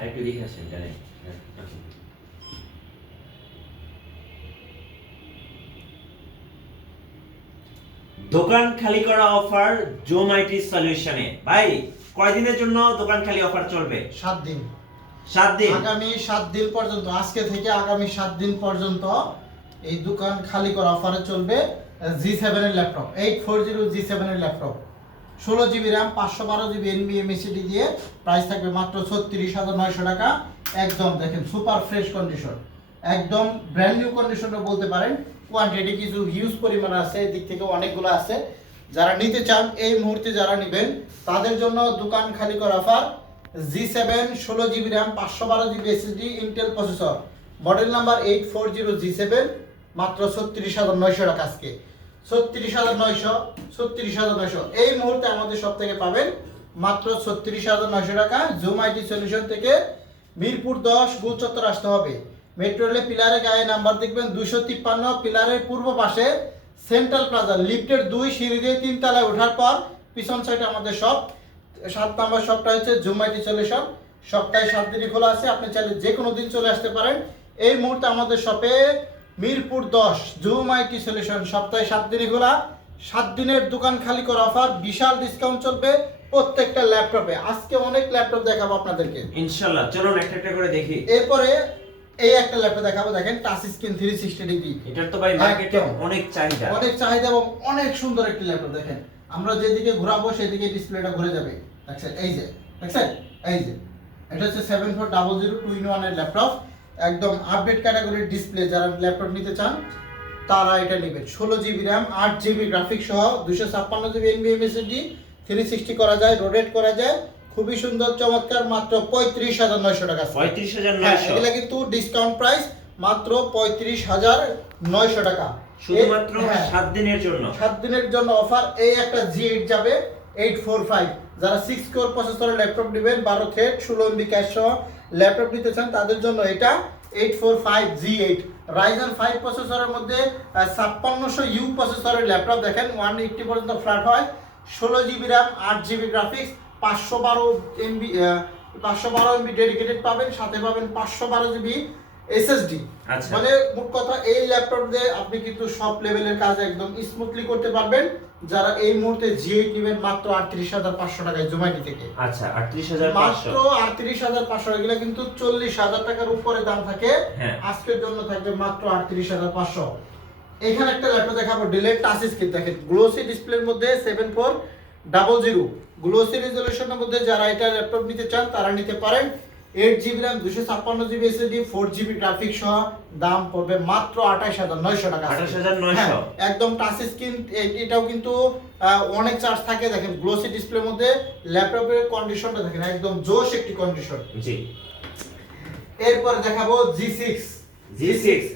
আরেকটু দেখে আসেন জানেন। দোকান খালি করা অফার জুম আইটি সলিউশনে। ভাই কয়দিনের জন্য দোকান খালি অফার চলবে? 7 দিন। 7 দিন, আগামী 7 দিন পর্যন্ত, আজকে থেকে আগামী 7 দিন পর্যন্ত এই দোকান খালি করা অফারে চলবে। G7 এর ল্যাপটপ, 840 G7 এর ল্যাপটপ, 16 জিবি র্যাম, 512 জিবি এনভিএমএসিডি দিয়ে প্রাইস থাকবে মাত্র 36,900 টাকা। একদম দেখেন সুপার ফ্রেশ কন্ডিশন, একদম ব্র্যান্ড নিউ কন্ডিশনে বলতে পারেন। কোয়ান্টিটি কিছু হিউজ পরিমাণ আছে, এদিক থেকে অনেকগুলো আছে। যারা নিতে চান এই মুহূর্তে যারা নেবেন তাদের জন্য দোকান খালি করা offer. G7 16 GB RAM, 512 GB SSD, Intel processor, model number 840 G7, মাত্র 36,900 টাকা। আজকে 36,900 এই মুহূর্তে আমাদের সব থেকে পাবেন মাত্র 36,900 টাকা। জুম আইটি সলিউশন থেকে মিরপুর 10 গোল চত্বর আসতে হবে। মেট্রো রেলে পিলারের গায়ে নাম্বার দেখবেন 253, পিলারের পূর্ব পাশে সেন্ট্রাল প্লাজা, লিফটের 2 সিঁড়ি দিয়ে 3 তলায় ওঠার পর পিছন সাইডে আমাদের শপ। 7 নাম্বার শপটা হচ্ছে জুম আইটি সলিউশন। সপ্তাহে 7 দিনই খোলা আছে, আপনি চাইলে যে কোনো দিন চলে আসতে পারেন। এই মুহূর্তে আমাদের শপে মিরপুর 10 জুম আইটি সলিউশন সপ্তাহে 7 দিনই খোলা। 7 দিনের দোকান খালি করা অফার, বিশাল ডিসকাউন্ট চলবে প্রত্যেকটা ল্যাপটপে। আজকে অনেক ল্যাপটপ দেখাবো আপনাদেরকে ইনশাআল্লাহ। চলুন একটা একটা করে দেখি। এরপরে এই একটা ল্যাপটপ দেখাবো, দেখেন টাচ স্ক্রিন 360 ডিগ্রি। এটার তো ভাই মার্কেটে অনেক চাহিদা, এবং অনেক সুন্দর একটি ল্যাপটপ। দেখেন আমরা যেদিকে ঘোরাবো সেদিকে ডিসপ্লেটা ঘুরে যাবে। দেখছেন এই যে, দেখছেন এই যে, এটা হচ্ছে 7400 2-in-1 এর ল্যাপটপ। একদম আপডেট ক্যাটাগরির ডিসপ্লে। যারা ল্যাপটপ নিতে চান তারা এটা নেবেন। 16 জিবি র্যাম, 8 জিবি গ্রাফিক্স সহ, 256 জিবি এনভিএমএসডি, 360 করা যায়, রোটেট করা যায়। খুবই সুন্দর চমৎকার, মাত্র 35,900 টাকা। 35,900, এগুলা কিন্তু ডিসকাউন্ট প্রাইস, মাত্র 35,900 টাকা শুধুমাত্র 7 দিনের জন্য। 7 দিনের জন্য অফার। এই একটা G8 যাবে 845। যারা 6 কোর প্রসেসরের ল্যাপটপ নেবেন, 12 থ্রেড, 16 এমবি ক্যাশ সহ ল্যাপটপ নিতে চান তাদের জন্য এটা 845 G8 Ryzen 5 প্রসেসরের মধ্যে 5600U প্রসেসরের ল্যাপটপ। দেখেন 180 পর্যন্ত ফ্ল্যাট হয়। 16 GB RAM, 8 GB graphics, 512 MB dedicated পাবেন, সাথে পাবেন 512 জিবি এসএসডি। আচ্ছা, মানে মোট কথা এই ল্যাপটপ দিয়ে আপনি কিন্তু সব লেভেলের কাজ একদম স্মুথলি করতে পারবেন। যারা এই মুহূর্তে G8 নেবেন মাত্র 38,500 টাকায় জোম্যাটো থেকে। আচ্ছা 38,500, মাত্র 38,500। এগুলা কিন্তু 40,000 টাকার উপরে দাম থাকে। হ্যাঁ, আজকের জন্য থাকবে মাত্র 38,500। এখানে একটা ল্যাপটপ দেখাবো, ডেলের টাচ স্ক্রিন। দেখেন গ্লোসি ডিসপ্লের মধ্যে 7400 গ্লোসি রেজোলিউশনের মধ্যে যারা এটা ল্যাপটপ নিতে চান তারা নিতে পারেন। 8 GB RAM, 256 GB SSD, 4 GB graphics সহ দাম পড়বে মাত্র 28,900 টাকা। 28,900, একদম টাচ স্ক্রিন। এটাও কিন্তু অনেক চার্জ থাকে। দেখেন গ্লোসি ডিসপ্লের মধ্যে ল্যাপটপের কন্ডিশনটা দেখেন, একদম জোশ একটি কন্ডিশন। জি। এরপর দেখাবো G6।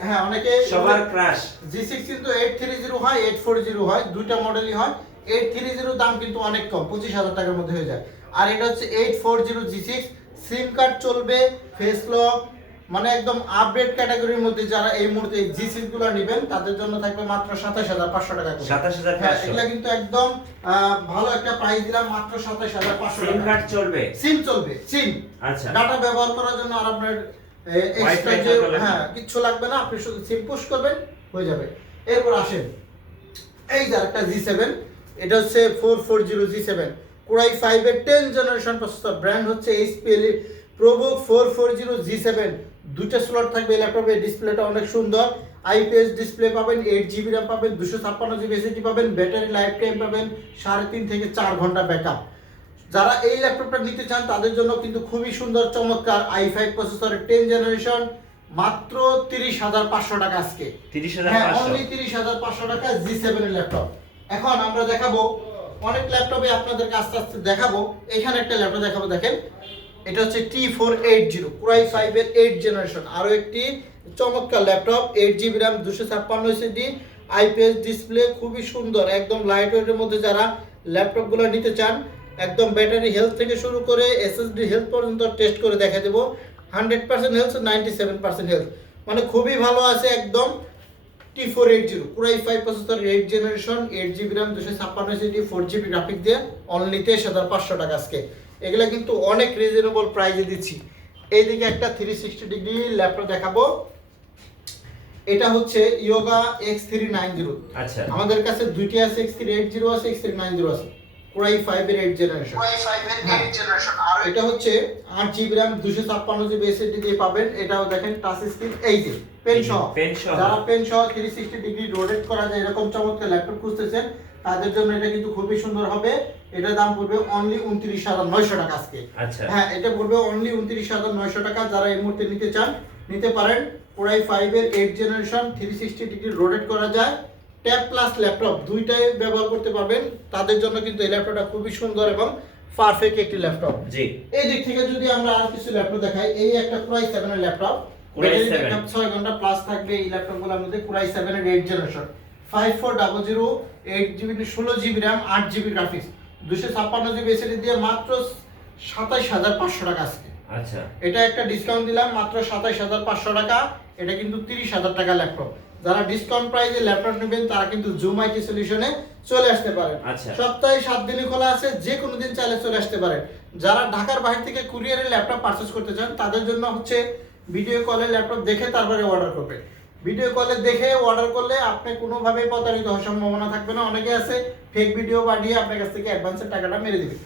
হ্যাঁ, অনেকে সবার ক্রাশ। G6 কিন্তু 830 হয়, 840 হয়, দুইটা মডেলই হয়। 830 দাম কিন্তু অনেক কম, 25,000 টাকার মধ্যে হয়ে যায়। আর এটা হচ্ছে 840 G6। সিম কার্ড চলবে, ফেস লক, মানে একদম আপডেট ক্যাটাগরির মধ্যে। যারা এই মুহূর্তে G6 গুলো নেবেন তাদের জন্য থাকবে মাত্র 27,500 টাকা করে। 27,500, এগুলা কিন্তু একদম ভালো একটা প্রাইস দিলাম, মাত্র 27,500 টাকা। সিম কার্ড চলবে, সিম চলবে, সিম। আচ্ছা, ডাটা ব্যবহার করার জন্য আর আপনার এক্সট্রা যে কিছু লাগবে না, আপনি শুধু সিম পুশ করবেন হয়ে যাবে। এরপর আসেন এই যে একটা G7। এটা হচ্ছে 440 G7 Core i5 এর 10 জেনারেশন প্রসেসর। ব্র্যান্ড হচ্ছে HP Provo 440 G7। দুইটা স্লট থাকবে ল্যাপটপে। ডিসপ্লেটা অনেক সুন্দর, IPS ডিসপ্লে পাবেন, 8 জিবি র্যাম পাবেন, 256 জিবি এসএসডি পাবেন, ব্যাটারি লাইফ টাইম পাবেন 3.5 থেকে 4 ঘন্টা ব্যাকআপ। যারা এই ল্যাপটপটা নিতে চান তাদের জন্য কিন্তু খুবই সুন্দর চমৎকার i5 প্রসেসরের 10 জেনারেশন, মাত্র 30,500 টাকা আজকে। 30,500, অনলি 30,500 টাকা G7 এর ল্যাপটপ। এখন আমরা দেখাবো অনেক ল্যাপটপে আপনাদেরকে আস্তে আস্তে দেখাবো। এখানে একটা ল্যাপটপ দেখাবো, দেখেন এটা হচ্ছে T480 Core i5 এর 8 জেনারেশন। আরো একটি চমৎকার laptop, 8 GB RAM, 256 SSD, IPS display, খুবই সুন্দর, একদম লাইট ওয়েটের মধ্যে যারা ল্যাপটপগুলো নিতে চান, একদম ব্যাটারি হেলথ থেকে শুরু করে এসএসডি হেলথ পর্যন্ত টেস্ট করে দেখা দেবো। 100% হেলথ, 97% হেলথ, মানে খুবই ভালো আছে একদম। T480 Core i5 processor, 8 generation, 8 GB RAM, 256 SSD, 4 GB graphic দিয়ে অনলি 23,500 টাকা আজকে। এগুলা কিন্তু অনেক রিজনেবল প্রাইসে দিচ্ছি। এইদিকে একটা 360 ডিগ্রি ল্যাপটপ দেখাবো। এটা হচ্ছে ইয়োগা X390। আচ্ছা, আমাদের কাছে দুইটি আছে, X380 আছে, X390 আছে। Core i5 এর 8 জেনারেশন। আর এটা হচ্ছে 8GB RAM 256GB SSD দিয়ে পাবেন। এটাও দেখেন টাচ স্ক্রিন, এই যে পেন সহ। যারা পেন সহ 360 ডিগ্রি রোটেট করা যায় এরকম চমৎকার ল্যাপটপ খুঁজতেছেন তাদের জন্য এটা কিন্তু খুবই সুন্দর হবে। এটার দাম পড়বে অনলি 29,900 টাকা আজকে। আচ্ছা, হ্যাঁ, এটা পড়বে অনলি 29,900 টাকা। যারা এই মুহূর্তে নিতে চান নিতে পারেন। Core i5 এর 8 জেনারেশন 360 ডিগ্রি রোটেট করা যায়। ট্যাব প্লাস ল্যাপটপ দুইটাই ব্যবহার করতে পারবেন। তাদের জন্য কিন্তু এই ল্যাপটপটা খুবই সুন্দর এবং পারফেক্ট একটি ল্যাপটপ। জি, এই দিক থেকে যদি আমরা আরো কিছু ল্যাপটপ দেখাই, এই একটা Core i7 এর ল্যাপটপ। Core i7 ব্যাকআপ 6 ঘন্টা প্লাস থাকবে এই ল্যাপটপগুলোর মধ্যে। Core i7 এর 8 generation 5400 8GB 16GB RAM 8GB graphics 256GB SSD দিয়ে মাত্র 27500 টাকা আজকে। আচ্ছা, এটা একটা ডিসকাউন্ট দিলাম মাত্র 27500 টাকা। এটা কিন্তু 30000 টাকা ল্যাপটপ। যারা ডিসকাউন্ট প্রাইসে ল্যাপটপ নেবেন তারা কিন্তু জুম আইটি সলিউশনে চলে আসতে পারেন। আচ্ছা, সপ্তাহে 7 দিনই খোলা আছে, যে কোনো দিন চাইলে চলে আসতে পারেন। যারা ঢাকার বাইরে থেকে কুরিয়ারে ল্যাপটপ পারচেজ করতে চান তাদের জন্য হচ্ছে ভিডিও কলে ল্যাপটপ দেখে তারপরে অর্ডার করবে। ভিডিও কলে দেখে অর্ডার করলে আপনি কোনোভাবেই প্রতারিত হওয়ার সম্ভাবনা থাকবে না। অনেকে আছে ফেক ভিডিও পাঠিয়ে আপনার কাছ থেকে অ্যাডভান্সের টাকাটা মেরে দিবে।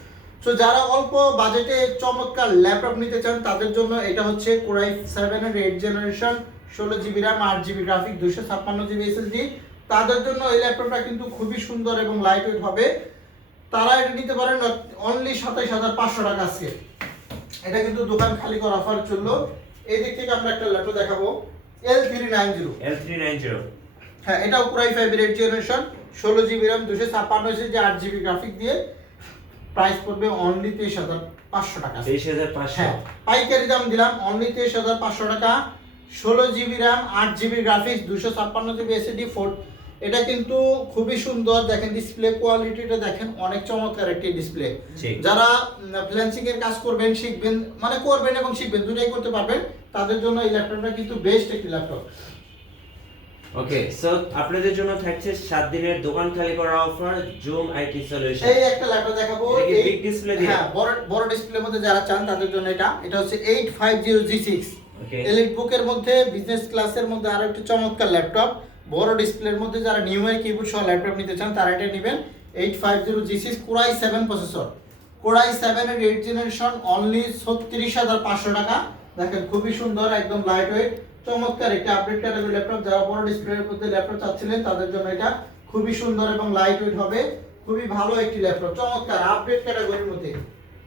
সো যারা অল্প বাজেটে চমৎকার ল্যাপটপ নিতে চান তাদের জন্য এটা হচ্ছে Core i7 এর 8 generation 16GB RAM 8GB graphic 256GB SSD। তাদের জন্য এই ল্যাপটপটা কিন্তু খুবই সুন্দর এবং লাইট ওয়েট হবে। তারা এটা নিতে পারেন অনলি 27500 টাকা আজকে। এটা কিন্তু দোকান খালি করা অফার চললো। এই দিক থেকে আমরা একটা ল্যাপটপ দেখাবো L390। হ্যাঁ, এটাও Core i5 এর 8 generation 16GB RAM 256GB 8GB graphic দিয়ে প্রাইস পড়বে অনলি 23500 টাকা। 23500। হ্যাঁ, পাইকারি দাম দিলাম অনলি 23500 টাকা। 16GB RAM 8GB graphics 256GB SSD 4। এটা কিন্তু খুবই সুন্দর, দেখেন ডিসপ্লে কোয়ালিটিটা দেখেন, অনেক চমৎকার একটি ডিসপ্লে। যারা ফ্রিল্যান্সিং এর কাজ করবেন শিখবেন, মানে করবেন এবং শিখবেন দুটোই করতে পারবেন, তাদের জন্য এই ল্যাপটপটা কিন্তু বেস্ট একটি ল্যাপটপ। ওকে, সো আপনাদের জন্য থাকছে 7 দিনের দোকান খালি করা অফার জুম আইটি সলিউশন। এই একটা ল্যাপটপ দেখাবো, এই বিগ ডিসপ্লে দিয়ে। হ্যাঁ, বড় ডিসপ্লের মধ্যে যারা চান তাদের জন্য এটা হচ্ছে 850G6 ওকে, এলিট বুকের মধ্যে বিজনেস ক্লাসের মধ্যে আরো একটি চমৎকার ল্যাপটপ। বড় ডিসপ্লের মধ্যে যারা নিউমের কিবোর্ড সহ ল্যাপটপ নিতে চান তারা এটা নেবেন। 850G6 Core i7 processor. Core i7 এর 8 জেনারেশন অনলি 36500 টাকা। দেখেন খুবই সুন্দর, একদম লাইট ওয়েট চমৎকার একটা আপডেট ক্যাটাগরি ল্যাপটপ। যারা বড় ডিসপ্লের মধ্যে ল্যাপটপ চাচ্ছিলেন তাদের জন্য এটা খুবই সুন্দর এবং লাইট ওয়েট হবে। খুবই ভালো একটি ল্যাপটপ, চমৎকার আপডেট ক্যাটাগরির মধ্যে।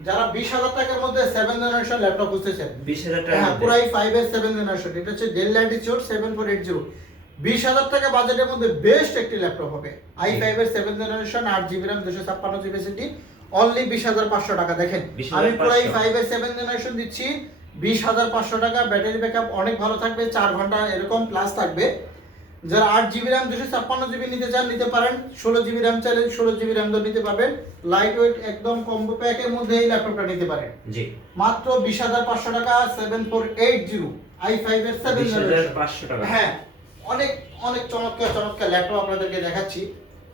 যারা 20000 টাকার মধ্যে 7 জেনারেশন ল্যাপটপ খুঁজতেছেন, 20000 টাকা। হ্যাঁ, Core i5 এর 7 জেনারেশন, এটা হচ্ছে Dell Latitude 7480। 20000 টাকা বাজেটের মধ্যে বেস্ট একটি ল্যাপটপ হবে। i5 এর 7 generation 8GB RAM 256GB SSD only 20500 টাকা। দেখেন আমি Core i5 এর 7 জেনারেশন দিচ্ছি 20500 টাকা। ব্যাটারি ব্যাকআপ অনেক ভালো থাকবে, 4 ঘন্টা এরকম প্লাস থাকবে। যারা 8GB RAM 256GB নিতে চান নিতে পারেন। 16GB RAM চাইলে 16GB RAM নিতে পারবেন। লাইট ওয়েট একদম কম্বো প্যাকের মধ্যে এই ল্যাপটপটা নিতে পারেন। জি, মাত্র 20500 টাকা। 7480 i5 এর 7 জেনারেশন 20500 টাকা। হ্যাঁ, অনেক অনেক চমৎকার ল্যাপটপ আপনাদেরকে দেখাচ্ছি।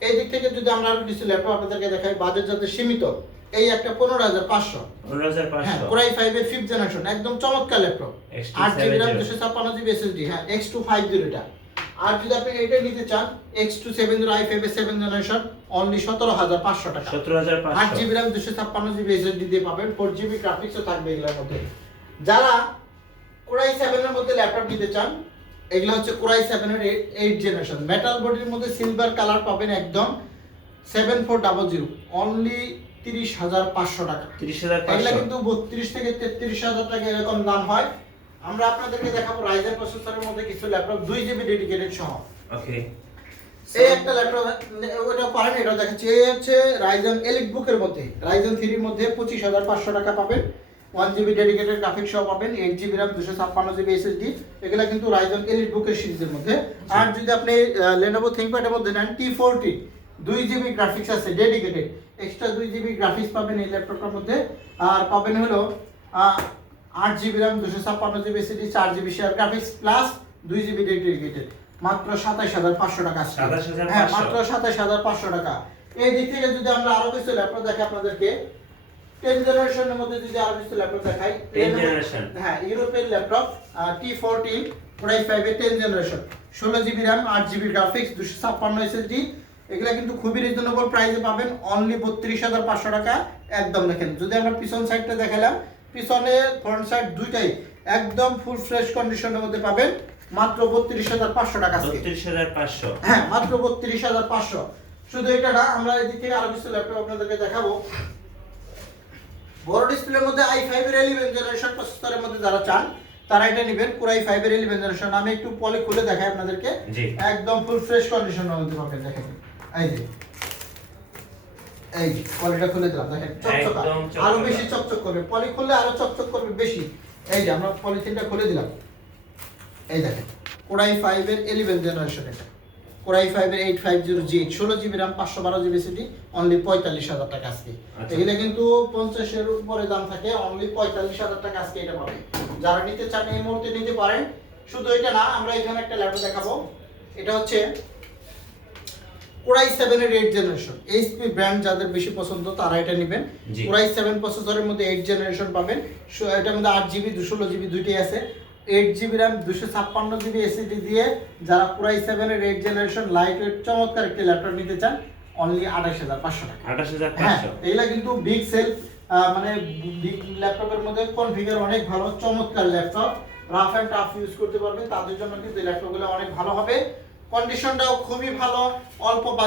এই দিক থেকে যদি আমরা আরো কিছু ল্যাপটপ আপনাদেরকে দেখাই, বাজেট যাতে সীমিত, এই একটা 15500। 15500। হ্যাঁ, Core i5 এর 5th জেনারেশন একদম চমৎকার laptop. 8GB RAM 256GB SSD। হ্যাঁ, X250 এটা। আর যদি আপনি এটা নিতে চান X270 i5 এর 7 জেনারেশন অনলি 17500 টাকা। 17500। 8GB RAM 256GB SSD দিয়ে পাবেন। 4GB গ্রাফিক্সও থাকবে এগুলোর মধ্যে। যারা Core i7 এর মধ্যে ল্যাপটপ নিতে চান, এগুলো হচ্ছে Core i7 এর 8 জেনারেশন। মেটাল বডির মধ্যে সিলভার কালার পাবেন একদম 7400 অনলি 30500 টাকা। 30500। এগুলো কিন্তু 32 থেকে 33000 টাকা এরকম দাম হয়। আমরা আপনাদেরকে দেখাবো Ryzen প্রসেসরের মধ্যে কিছু ল্যাপটপ 2GB ডেডিকেটেড সহ। ওকে, এই একটা ল্যাপটপ ওটা পারেন, এটা দেখাচ্ছি। এই হচ্ছে Ryzen এলিট বুকের মধ্যে Ryzen 3 এর মধ্যে 25500 টাকা পাবেন। 1GB ডেডিকেটেড গ্রাফিক্স সহ পাবেন। 8GB RAM 256GB SSD। এগুলা কিন্তু Ryzen এলিট বুকের সিরিজের মধ্যে। আর যদি আপনি Lenovo ThinkPad এর মধ্যে নেন T40 2GB গ্রাফিক্স আছে ডেডিকেটেড, এক্সট্রা 2GB গ্রাফিক্স পাবেন এই ল্যাপটপটার মধ্যে। আর পাবেন হলো 8GB RAM 256GB SSD 4GB share graphics plus 2GB dedicated মাত্র 27500 টাকা। 27500। হ্যাঁ, মাত্র 27500 টাকা। এই দিক থেকে যদি আমরা আরো কিছু ল্যাপটপ দেখি আপনাদেরকে, 10 জেনারেশনের মধ্যে যদি আরো কিছু ল্যাপটপ দেখাই, 10 জেনারেশন, হ্যাঁ ইউরোপের ল্যাপটপ T14 Core i5 এর 10 generation, 16GB RAM, 8GB graphics, 256 SSD। এগুলা কিন্তু খুবই রিজনেবল প্রাইসে পাবেন, অনলি 32,500 টাকা একদম। দেখেন যদি আমরা পিছন সাইডটা দেখালাম, পিছনে ফ্রন্ট সাইড দুইটাই একদম ফুল ফ্রেশ কন্ডিশনের মধ্যে পাবেন মাত্র 32,500 টাকা আজকে। 32,500, হ্যাঁ মাত্র 32,500। শুধু এটা না, আমরা এদিক থেকে আরো কিছু ল্যাপটপ আপনাদেরকে দেখাবো। বড় ডিসপ্লের মধ্যে i5 এর 11 জেনারেশন প্রসেসরের মধ্যে যারা চান তারা এটা নেবেন, Core i5 এর 11 জেনারেশন। আমি একটু পলি খুলে দেখাই আপনাদেরকে, জি একদম ফুল ফ্রেশ কন্ডিশনের মধ্যে পাবেন। দেখেন এই যে পলিটা খুলে দিলাম, দেখেন চকচকা, একদম চকচকা। আরো বেশি চকচক করবে, পলি খুললে আরো চকচক করবে বেশি। এই যে আমরা পলিথিনটা খুলে দিলাম, এই দেখেন Core i5 এর 11 জেনারেশন, এটা Core i5 এর 850G, 16GB RAM, 512GB SSD, only 45,000 টাকা আজকে। আচ্ছা। এগুলা কিন্তু 50 এর উপরে দাম থাকে, অনলি 45,000 টাকা আজকে এটা পাবেন। যারা নিতে চান এই মুহূর্তে নিতে পারেন। শুধু এটা না, আমরা এখানে একটা ল্যাপটপ দেখাবো। এটা হচ্ছে Core i7 এর 8 জেনারেশন, HP ব্র্যান্ড যাদের বেশি পছন্দ তারা এটা নেবেন। জি। Core i7 প্রসেসরের মধ্যে 8 জেনারেশন পাবেন, এটার মধ্যে 8GB 216GB দুইটাই আছে, 8GB RAM 256GB SSD দিয়ে যারা Core i7 এর 8 জেনারেশন লাইট ওয়েট চমৎকার একটি ল্যাপটপ নিতে চান, অনলি 28,500 টাকা। 28,500, এগুলা কিন্তু বিগ সেল, মানে বিগ ল্যাপটপের মধ্যে কনফিগার অনেক ভালো, চমৎকার laptop, rough and tough use করতে পারবেন, তাদের জন্য কিন্তু এই ল্যাপটপগুলো অনেক ভালো হবে। কন্ডিশনটাও খুবই ভালো, অল্প বাজেট